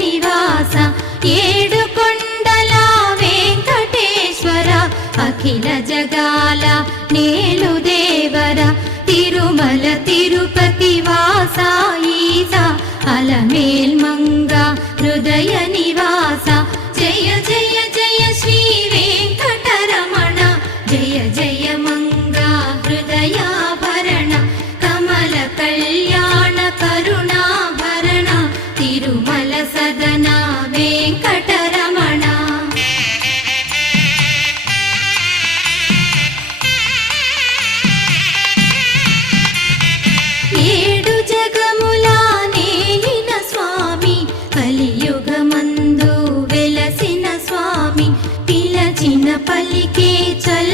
నివాస ఏడు కొండల వెంకటేశ్వర అఖిల జగాల నేలు దేవర తిరుమల తిరుపతి వాస ఈస అలమేల్ మంగ హృదయ నివాస జయ జయ జయ శ్రీ వెంకటరమణ జయ జయ మంగ హృదయాభరణ కమల కళ్యాణ కరుణాభరణ తిరుమల సదన వెంకటరమణ ఏడు జగముల నేలిన స్వామి కలియుగమందు వెలసిన స్వామి పిలచిన పలికే చల